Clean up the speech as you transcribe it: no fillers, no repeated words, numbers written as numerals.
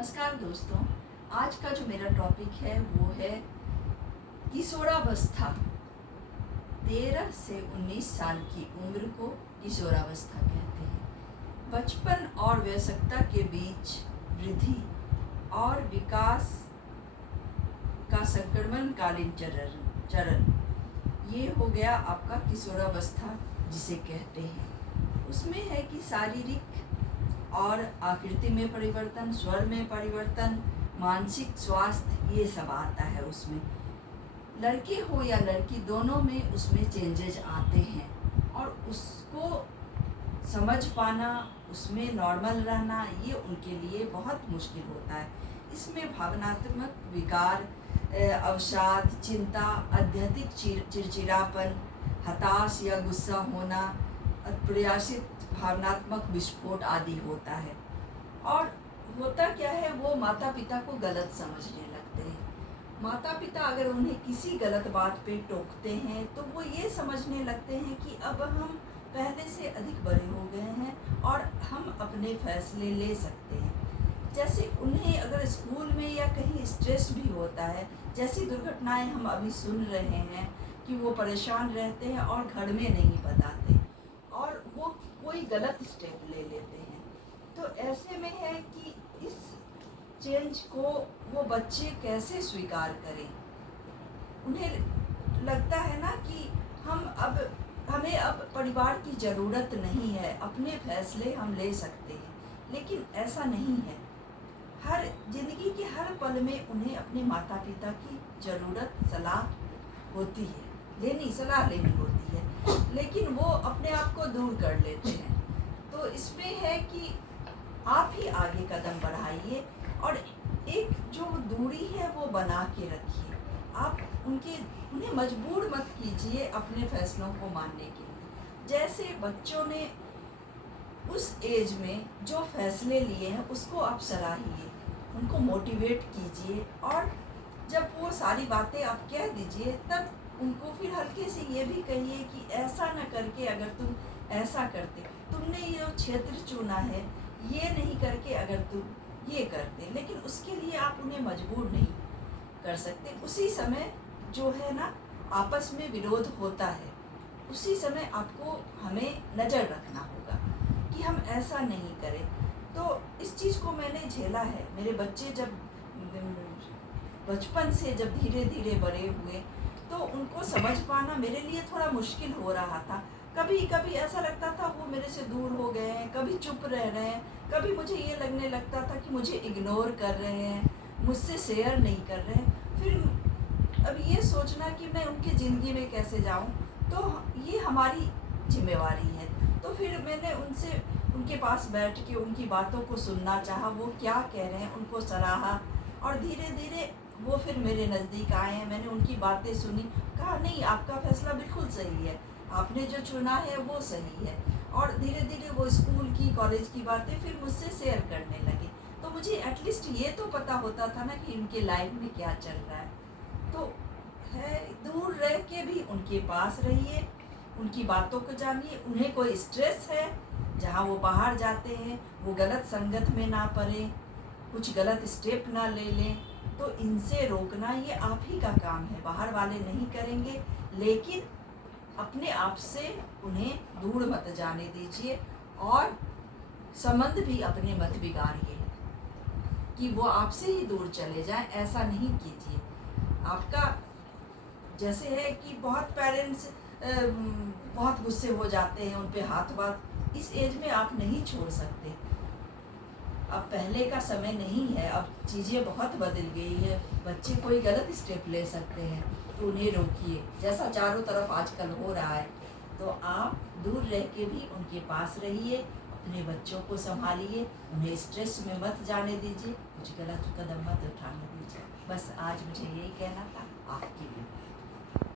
नमस्कार दोस्तों। आज का जो मेरा टॉपिक है वो है किशोरावस्था। 13 से 19 साल की उम्र को किशोरावस्था कहते हैं। बचपन और वयस्कता के बीच वृद्धि और विकास का संक्रमणकालीन चरण ये हो गया आपका किशोरावस्था जिसे कहते हैं। उसमें है कि शारीरिक और आकृति में परिवर्तन, स्वर में परिवर्तन, मानसिक स्वास्थ्य, ये सब आता है उसमें। लड़के हो या लड़की दोनों में उसमें चेंजेज आते हैं और उसको समझ पाना, उसमें नॉर्मल रहना, ये उनके लिए बहुत मुश्किल होता है। इसमें भावनात्मक विकार, अवसाद, चिंता, अत्यधिक चिड़चिड़ापन, हताश या गुस्सा होना, अप्रत्याशित भावनात्मक विस्फोट आदि होता है। और होता क्या है, वो माता पिता को गलत समझने लगते हैं। माता पिता अगर उन्हें किसी गलत बात पे टोकते हैं तो वो ये समझने लगते हैं कि अब हम पहले से अधिक बड़े हो गए हैं और हम अपने फैसले ले सकते हैं। जैसे उन्हें अगर स्कूल में या कहीं स्ट्रेस भी होता है, जैसी दुर्घटनाएं हम अभी सुन रहे हैं कि वो परेशान रहते हैं और घर में नहीं बताते और वो कोई गलत स्टेप ले लेते हैं। तो ऐसे में है कि इस चेंज को वो बच्चे कैसे स्वीकार करें। उन्हें लगता है ना कि हमें अब परिवार की ज़रूरत नहीं है, अपने फैसले हम ले सकते हैं। लेकिन ऐसा नहीं है। हर जिंदगी के हर पल में उन्हें अपने माता पिता की ज़रूरत, सलाह होती है, सलाह लेनी होती है, लेकिन वो अपने आप को दूर कर लेते हैं। तो इसमें है कि आप ही आगे कदम बढ़ाइए और एक जो दूरी है वो बना के रखिए। आप उन्हें मजबूर मत कीजिए अपने फैसलों को मानने के लिए। जैसे बच्चों ने उस एज में जो फैसले लिए हैं उसको आप सराहिए, उनको मोटिवेट कीजिए और जब वो सारी बातें आप कह दीजिए तब उनको फिर हल्के से ये भी कहिए कि ऐसा न करके अगर तुम ऐसा करते, तुमने ये क्षेत्र चुना है, ये नहीं करके अगर तुम ये करते। लेकिन उसके लिए आप उन्हें मजबूर नहीं कर सकते। उसी समय जो है ना आपस में विरोध होता है, उसी समय आपको हमें नज़र रखना होगा कि हम ऐसा नहीं करें। तो इस चीज़ को मैंने झेला है। मेरे बच्चे जब बचपन से जब धीरे धीरे बड़े हुए तो उनको समझ पाना मेरे लिए थोड़ा मुश्किल हो रहा था। कभी कभी ऐसा लगता था वो मेरे से दूर हो गए हैं, कभी चुप रह रहे हैं, कभी मुझे ये लगने लगता था कि मुझे इग्नोर कर रहे हैं, मुझसे शेयर नहीं कर रहे हैं। फिर अब ये सोचना कि मैं उनकी ज़िंदगी में कैसे जाऊं, तो ये हमारी जिम्मेवारी है। तो फिर मैंने उनके पास बैठ के उनकी बातों को सुनना चाहा, वो क्या कह रहे हैं उनको सराहा और धीरे धीरे वो फिर मेरे नज़दीक आए हैं। मैंने उनकी बातें सुनी, कहा नहीं आपका फैसला बिल्कुल सही है, आपने जो चुना है वो सही है। और धीरे धीरे वो स्कूल की, कॉलेज की बातें फिर मुझसे शेयर करने लगे। तो मुझे एटलीस्ट ये तो पता होता था ना कि इनके लाइफ में क्या चल रहा है। तो है, दूर रह के भी उनके पास रहिए, उनकी बातों को जानिए। उन्हें कोई स्ट्रेस है, जहाँ वो बाहर जाते हैं वो गलत संगत में ना पड़े, कुछ गलत स्टेप ना ले लें, तो इनसे रोकना ये आप ही का काम है। बाहर वाले नहीं करेंगे, लेकिन अपने आप से उन्हें दूर मत जाने दीजिए और संबंध भी अपने मत बिगाड़िए कि वो आपसे ही दूर चले जाएं। ऐसा नहीं कीजिए। आपका जैसे है कि बहुत पेरेंट्स बहुत गुस्से हो जाते हैं, उन पे हाथ बात, इस एज में आप नहीं छोड़ सकते। अब पहले का समय नहीं है, अब चीज़ें बहुत बदल गई है। बच्चे कोई गलत स्टेप ले सकते हैं तो उन्हें रोकिए, जैसा चारों तरफ आजकल हो रहा है। तो आप दूर रह के भी उनके पास रहिए, अपने बच्चों को संभालिए, उन्हें स्ट्रेस में मत जाने दीजिए, कुछ गलत कदम मत उठाने दीजिए। बस आज मुझे यही कहना था आपके लिए।